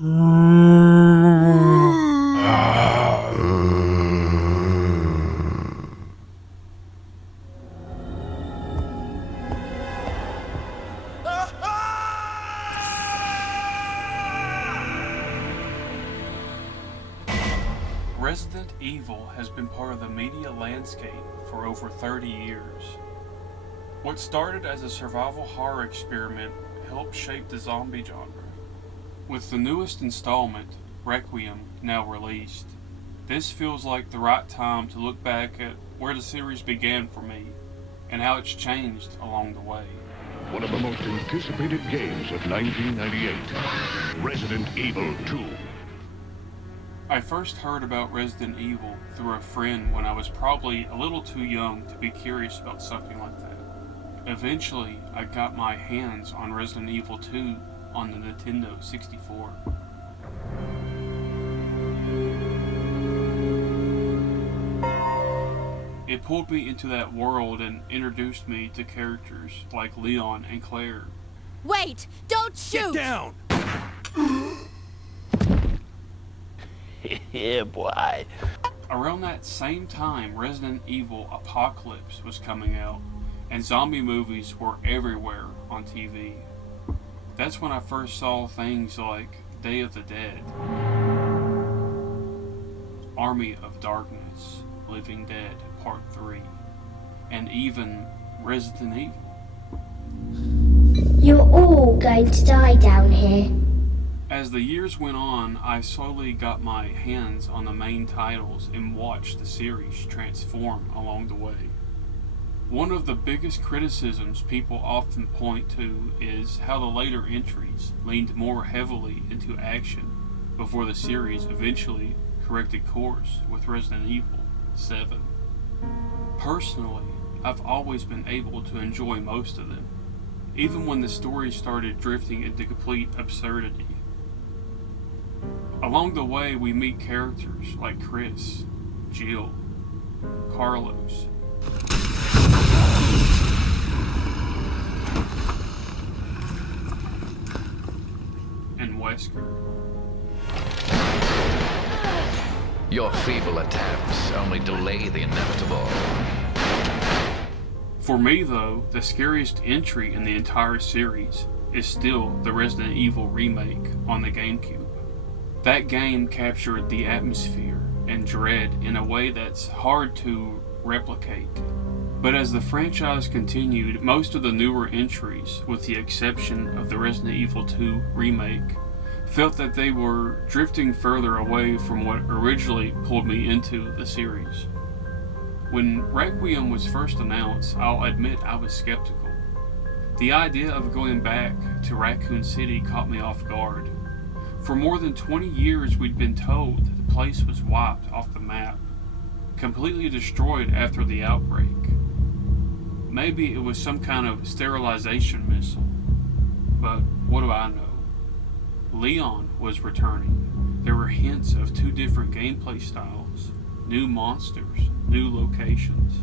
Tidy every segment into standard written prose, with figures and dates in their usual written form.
Resident Evil has been part of the media landscape for over 30 years. What started as a survival horror experiment helped shape the zombie genre. With the newest installment, Requiem, now released, this feels like the right time to look back at where the series began for me and how it's changed along the way. One of the most anticipated games of 1998, Resident Evil 2. I first heard about Resident Evil through a friend when I was probably a little too young to be curious about something like that. Eventually, I got my hands on Resident Evil 2 on the Nintendo 64. It pulled me into that world and introduced me to characters like Leon and Claire. Wait! Don't shoot! Get down! Yeah, boy. Around that same time, Resident Evil Apocalypse was coming out, and zombie movies were everywhere on TV. That's when I first saw things like Day of the Dead, Army of Darkness, Living Dead Part 3, and even Resident Evil. You're all going to die down here. As the years went on, I slowly got my hands on the main titles and watched the series transform along the way. One of the biggest criticisms people often point to is how the later entries leaned more heavily into action before the series eventually corrected course with Resident Evil 7. Personally, I've always been able to enjoy most of them, even when the story started drifting into complete absurdity. Along the way, we meet characters like Chris, Jill, Carlos, and Wesker. Your feeble attempts only delay the inevitable. For me, though, the scariest entry in the entire series is still the Resident Evil remake on the GameCube. That game captured the atmosphere and dread in a way that's hard to replicate. But as the franchise continued, most of the newer entries, with the exception of the Resident Evil 2 remake, felt that they were drifting further away from what originally pulled me into the series. When Requiem was first announced, I'll admit I was skeptical. The idea of going back to Raccoon City caught me off guard. For more than 20 years, we'd been told that the place was wiped off the map, completely destroyed after the outbreak. Maybe it was some kind of sterilization missile, but what do I know? Leon was returning. There were hints of 2 different gameplay styles, new monsters, new locations.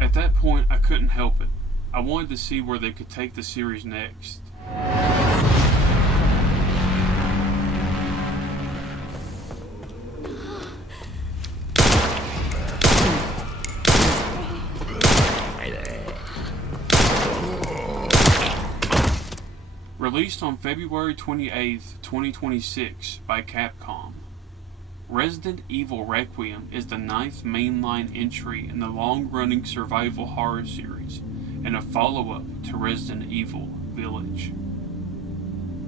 At that point, I couldn't help it. I wanted to see where they could take the series next. Released on February 28, 2026 by Capcom, Resident Evil Requiem is the 9th mainline entry in the long-running survival horror series and a follow-up to Resident Evil Village.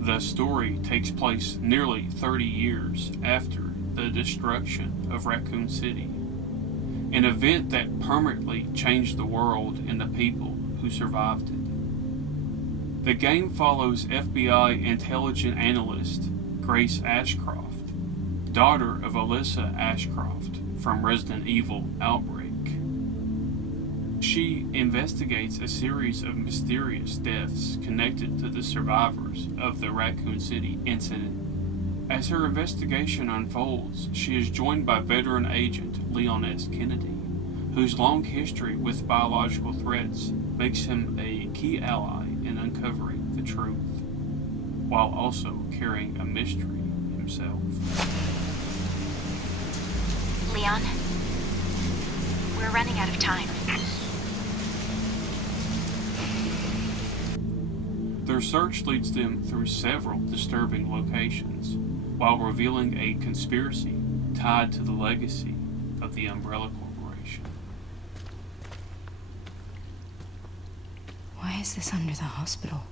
The story takes place nearly 30 years after the destruction of Raccoon City, an event that permanently changed the world and the people who survived it. The game follows FBI intelligence analyst Grace Ashcroft, daughter of Alyssa Ashcroft from Resident Evil Outbreak. She investigates a series of mysterious deaths connected to the survivors of the Raccoon City incident. As her investigation unfolds, she is joined by veteran agent Leon S. Kennedy, whose long history with biological threats makes him a key ally in uncovering the truth. while also carrying a mystery himself. Leon, we're running out of time. Their search leads them through several disturbing locations, while revealing a conspiracy tied to the legacy of the Umbrella Corporation. Why is this under the hospital?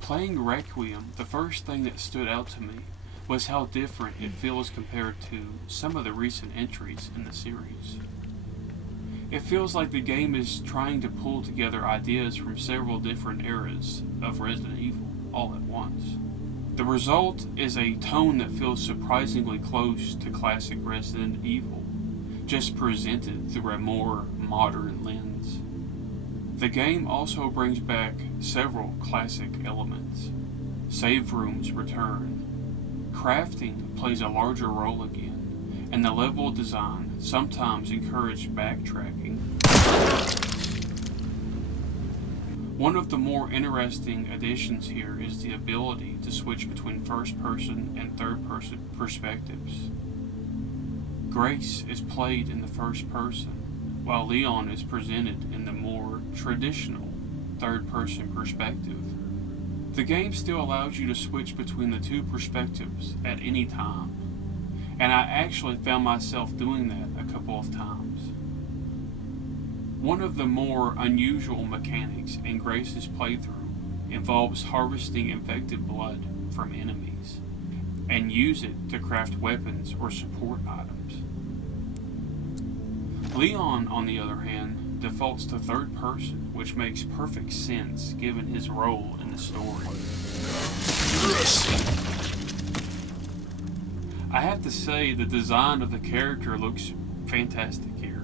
Playing Requiem, the first thing that stood out to me was how different it feels compared to some of the recent entries in the series. It feels like the game is trying to pull together ideas from several different eras of Resident Evil all at once. The result is a tone that feels surprisingly close to classic Resident Evil, just presented through a more modern lens. The game also brings back several classic elements. Save rooms return, crafting plays a larger role again, and the level design sometimes encouraged backtracking. One of the more interesting additions here is the ability to switch between first-person and third-person perspectives. Grace is played in the first person, while Leon is presented in the more traditional third-person perspective. The game still allows you to switch between the two perspectives at any time, and I actually found myself doing that a couple of times. One of the more unusual mechanics in Grace's playthrough involves harvesting infected blood from enemies, and use it to craft weapons or support items. Leon, on the other hand, defaults to third person, which makes perfect sense given his role in the story. I have to say the design of the character looks fantastic here.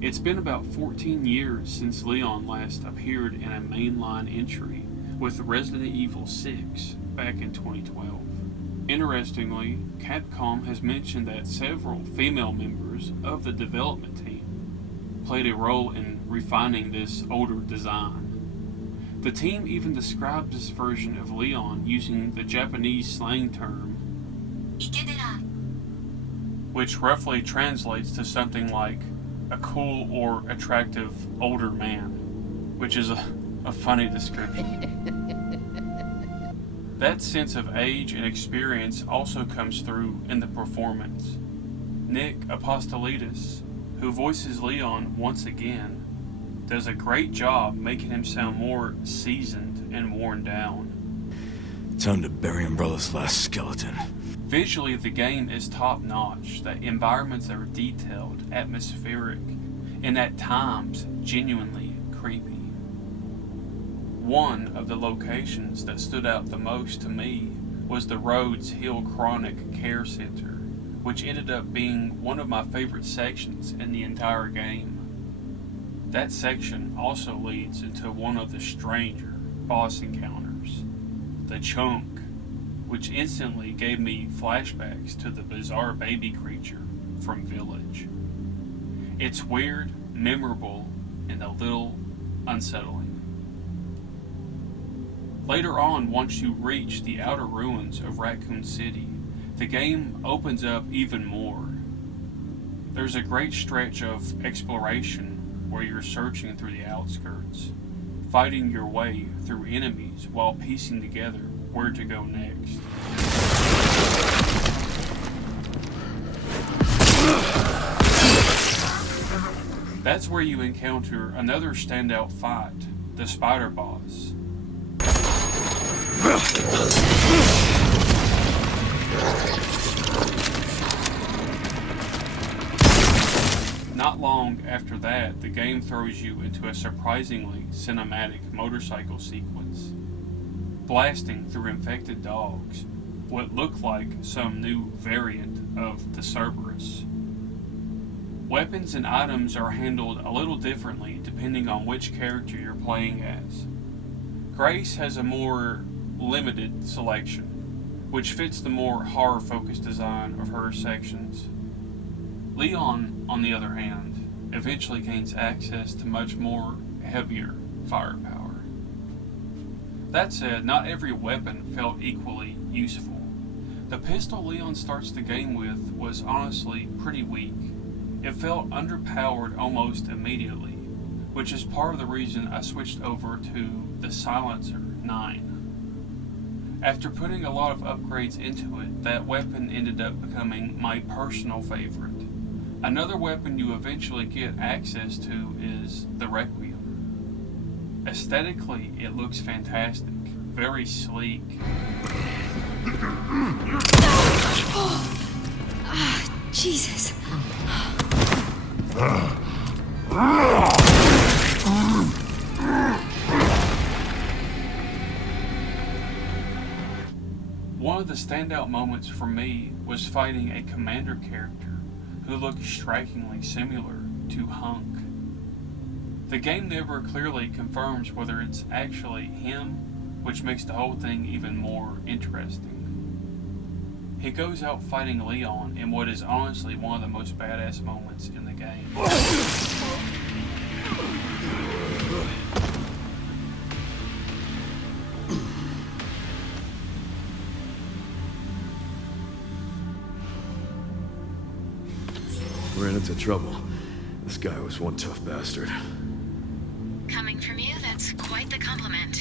It's been about 14 years since Leon last appeared in a mainline entry with Resident Evil 6 back in 2012. Interestingly, Capcom has mentioned that several female members of the development team played a role in refining this older design. The team even described this version of Leon using the Japanese slang term which roughly translates to something like a cool or attractive older man, which is a funny description. That sense of age and experience also comes through in the performance. Nick Apostolides, who voices Leon once again, does a great job making him sound more seasoned and worn down. Time to bury Umbrella's last skeleton. Visually, the game is top-notch. The environments are detailed, atmospheric, and at times genuinely creepy. One of the locations that stood out the most to me was the Rhodes Hill Chronic Care Center, which ended up being one of my favorite sections in the entire game. That section also leads into one of the stranger boss encounters, the Chunk, which instantly gave me flashbacks to the bizarre baby creature from Village. It's weird, memorable, and a little unsettling. Later on, once you reach the outer ruins of Raccoon City, the game opens up even more. There's a great stretch of exploration where you're searching through the outskirts, fighting your way through enemies while piecing together where to go next. That's where you encounter another standout fight, the spider boss. Not long after that, the game throws you into a surprisingly cinematic motorcycle sequence, blasting through infected dogs, what look like some new variant of the Cerberus. Weapons and items are handled a little differently depending on which character you're playing as. Grace has a more limited selection, which fits the more horror-focused design of her sections. Leon, on the other hand, eventually gains access to much more heavier firepower. That said, not every weapon felt equally useful. The pistol Leon starts the game with was honestly pretty weak. It felt underpowered almost immediately, which is part of the reason I switched over to the Silencer 9. After putting a lot of upgrades into it, that weapon ended up becoming my personal favorite. Another weapon you eventually get access to is the Requiem. Aesthetically, it looks fantastic, very sleek. Jesus. One of the standout moments for me was fighting a commander character who looked strikingly similar to Hunk. The game never clearly confirms whether it's actually him, which makes the whole thing even more interesting. He goes out fighting Leon in what is honestly one of the most badass moments in the game. Ran into trouble. This guy was one tough bastard. Coming from you, that's quite the compliment.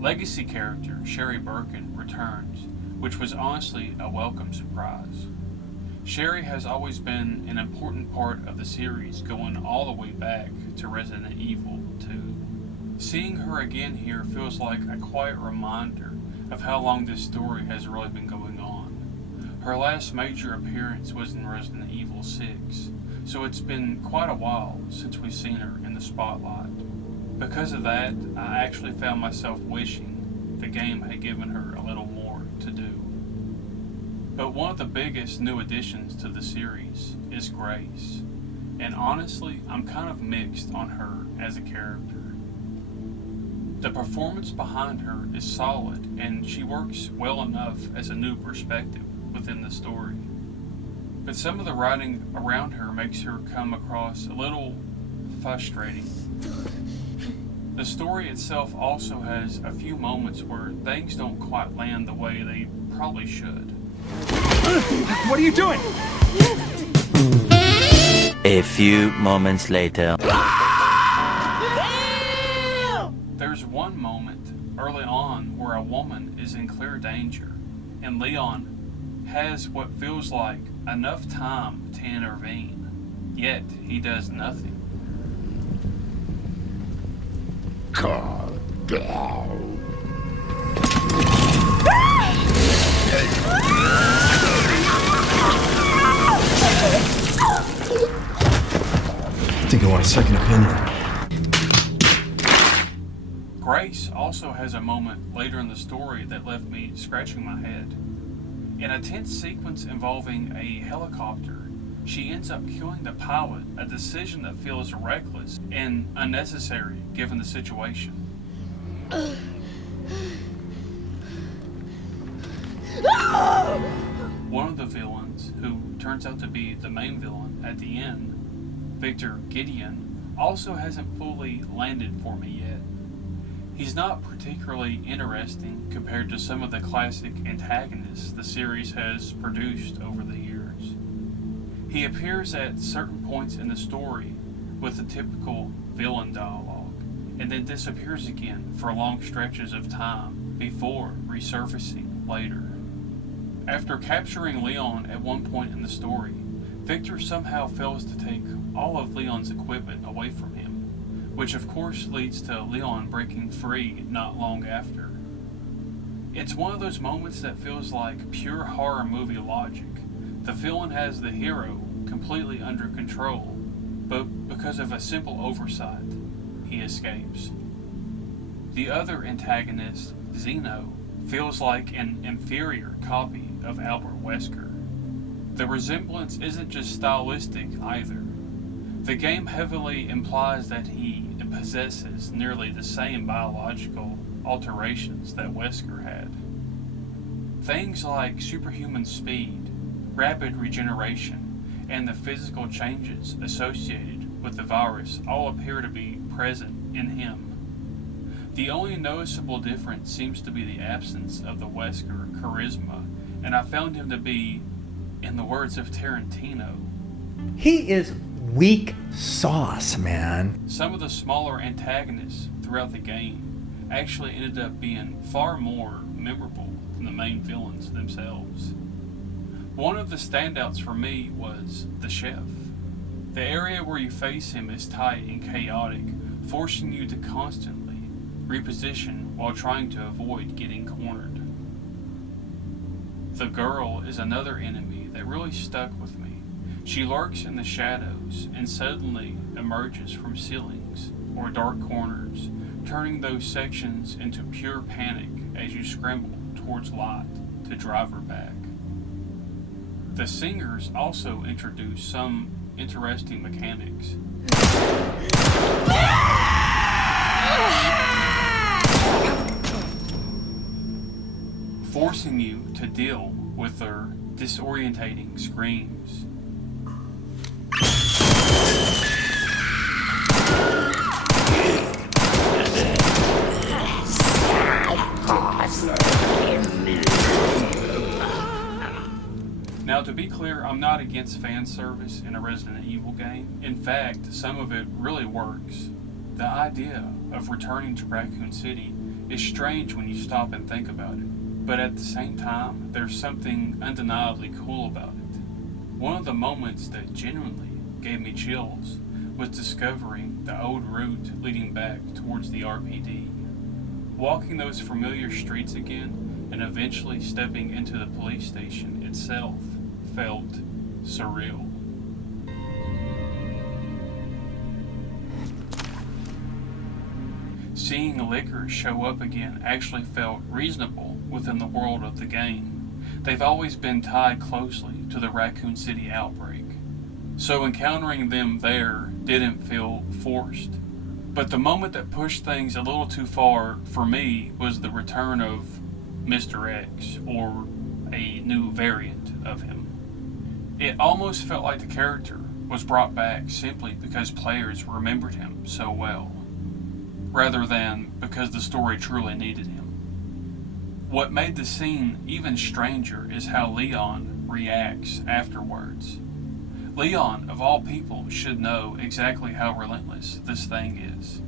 Legacy character Sherry Birkin returns, which was honestly a welcome surprise. Sherry has always been an important part of the series, going all the way back to Resident Evil 2. Seeing her again here feels like a quiet reminder of how long this story has really been going on. Her last major appearance was in Resident Evil 6, so it's been quite a while since we've seen her in the spotlight. Because of that, I actually found myself wishing the game had given her a little more to do. But one of the biggest new additions to the series is Grace, and honestly, I'm kind of mixed on her as a character. The performance behind her is solid, and she works well enough as a new perspective within the story. But some of the writing around her makes her come across a little frustrating. The story itself also has a few moments where things don't quite land the way they probably should. What are you doing? A few moments later. There's one moment early on where a woman is in clear danger, and Leon has what feels like enough time to intervene, yet he does nothing. Calm down. I think I want a second opinion. Grace also has a moment later in the story that left me scratching my head. In a tense sequence involving a helicopter, she ends up killing the pilot, a decision that feels reckless and unnecessary given the situation. One of the villains, who turns out to be the main villain at the end, Victor Gideon, also hasn't fully landed for me yet. He's not particularly interesting compared to some of the classic antagonists the series has produced over the years. He appears at certain points in the story with the typical villain dialogue, and then disappears again for long stretches of time before resurfacing later. After capturing Leon at one point in the story, Victor somehow fails to take all of Leon's equipment away from him, which of course leads to Leon breaking free not long after. It's one of those moments that feels like pure horror movie logic. The villain has the hero completely under control, but because of a simple oversight, he escapes. The other antagonist, Zeno, feels like an inferior copy of Albert Wesker. The resemblance isn't just stylistic either. The game heavily implies that he possesses nearly the same biological alterations that Wesker had. Things like superhuman speed, rapid regeneration, and the physical changes associated with the virus all appear to be present in him. The only noticeable difference seems to be the absence of the Wesker charisma, and I found him to be, in the words of Tarantino, He is weak sauce, man. some of the smaller antagonists throughout the game actually ended up being far more memorable than the main villains themselves. One of the standouts for me was the chef. The area where you face him is tight and chaotic, forcing you to constantly reposition while trying to avoid getting cornered. The girl is another enemy that really stuck with me. She lurks in the shadows and suddenly emerges from ceilings or dark corners, turning those sections into pure panic as you scramble towards light to drive her back. The singers also introduce some interesting mechanics. Forcing you to deal with their disorientating screams. Now, to be clear, I'm not against fan service in a Resident Evil game. In fact, some of it really works. The idea of returning to Raccoon City is strange when you stop and think about it, but at the same time, there's something undeniably cool about it. One of the moments that genuinely gave me chills was discovering the old route leading back towards the RPD. Walking those familiar streets again and eventually stepping into the police station itself felt surreal. Seeing liquor show up again actually felt reasonable within the world of the game. They've always been tied closely to the Raccoon City outbreak, so encountering them there didn't feel forced. But the moment that pushed things a little too far for me was the return of Mr. X, or a new variant of him. It almost felt like the character was brought back simply because players remembered him so well, rather than because the story truly needed him. What made the scene even stranger is how Leon reacts afterwards. Leon, of all people, should know exactly how relentless this thing is.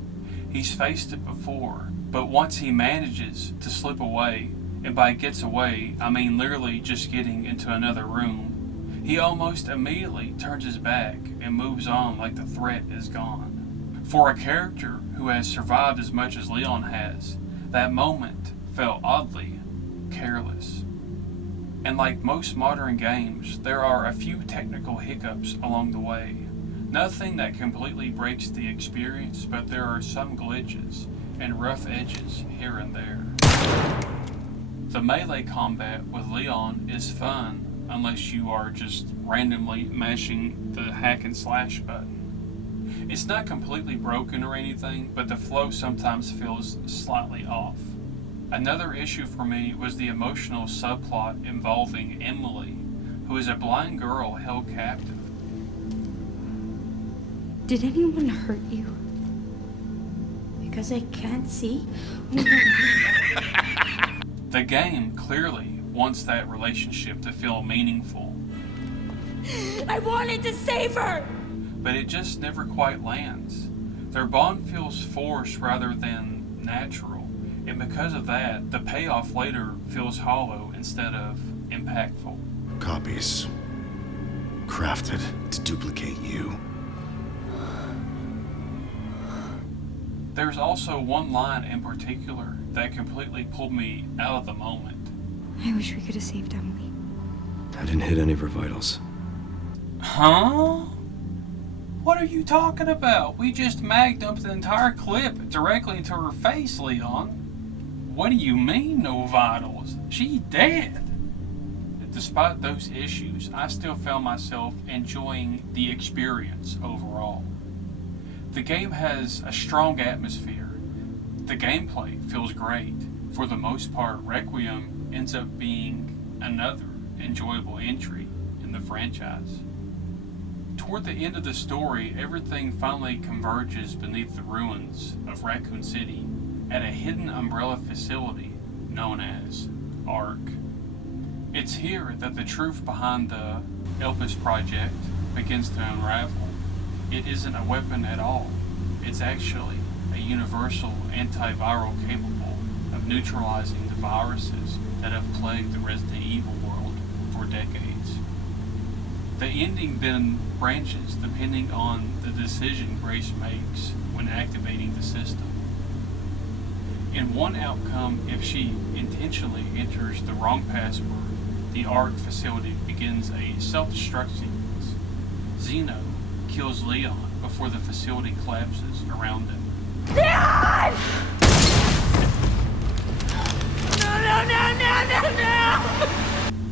He's faced it before, but once he manages to slip away, and by gets away, I mean literally just getting into another room, he almost immediately turns his back and moves on like the threat is gone. For a character who has survived as much as Leon has, that moment felt oddly careless. And like most modern games, there are a few technical hiccups along the way. Nothing that completely breaks the experience, but there are some glitches and rough edges here and there. The melee combat with Leon is fun unless you are just randomly mashing the hack and slash button. It's not completely broken or anything, but the flow sometimes feels slightly off. Another issue for me was the emotional subplot involving Emily, who is a blind girl held captive. Did anyone hurt you? Because I can't see? The game clearly wants that relationship to feel meaningful, I wanted to save her! but it just never quite lands. Their bond feels forced rather than natural, and because of that, the payoff later feels hollow instead of impactful. Copies. Crafted to duplicate you. There's also one line in particular that completely pulled me out of the moment. I wish we could have saved Emily. I didn't hit any of her vitals. Huh? What are you talking about? We just mag dumped the entire clip directly into her face, Leon. What do you mean, no vitals? She's dead. Despite those issues, I still found myself enjoying the experience overall. The game has a strong atmosphere. The gameplay feels great. For the most part, Requiem ends up being another enjoyable entry in the franchise. Toward the end of the story, everything finally converges beneath the ruins of Raccoon City, at a hidden Umbrella facility known as ARC. It's here that the truth behind the Elpis project begins to unravel. It isn't a weapon at all. It's actually a universal antiviral capable of neutralizing the viruses that have plagued the Resident Evil world for decades. The ending then branches depending on the decision Grace makes when activating the system. In one outcome, if she intentionally enters the wrong password, the ARC facility begins a self-destruct sequence. Zeno kills Leon before the facility collapses around him. Leon! No!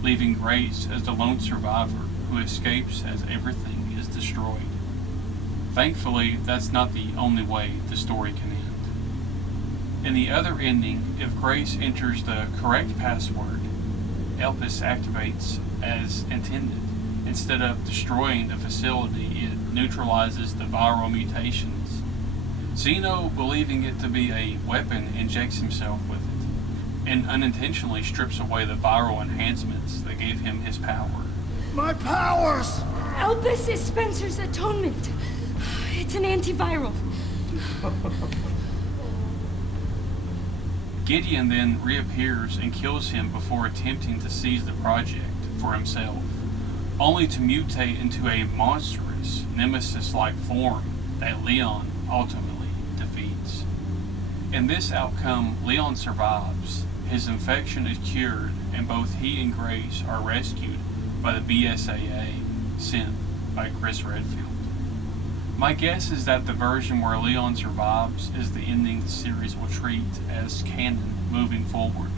Leaving Grace as the lone survivor who escapes as everything is destroyed. Thankfully, that's not the only way the story can end. In the other ending, if Grace enters the correct password, Elpis activates as intended. Instead of destroying the facility, it neutralizes the viral mutations. Zeno, believing it to be a weapon, injects himself with it, and unintentionally strips away the viral enhancements that gave him his power. My powers! Elpis is Spencer's atonement. It's an antiviral. Gideon then reappears and kills him before attempting to seize the project for himself, only to mutate into a monstrous, nemesis-like form that Leon ultimately defeats. In this outcome, Leon survives, his infection is cured, and both he and Grace are rescued by the BSAA sent by Chris Redfield. My guess is that the version where Leon survives is the ending the series will treat as canon moving forward,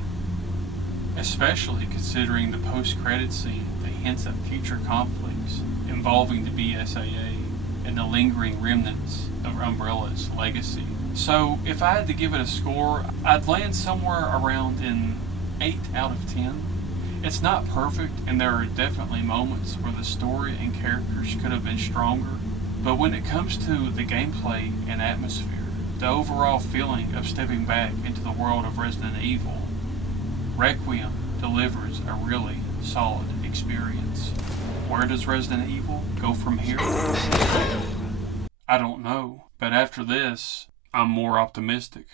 especially considering the post-credit scene that hints at future conflicts involving the BSAA and the lingering remnants of Umbrella's legacy. So if I had to give it a score, I'd land somewhere around an 8 out of 10. It's not perfect, and there are definitely moments where the story and characters could have been stronger, but when it comes to the gameplay and atmosphere, the overall feeling of stepping back into the world of Resident Evil, Requiem delivers a really solid experience. Where does Resident Evil go from here? I don't know, but after this, I'm more optimistic.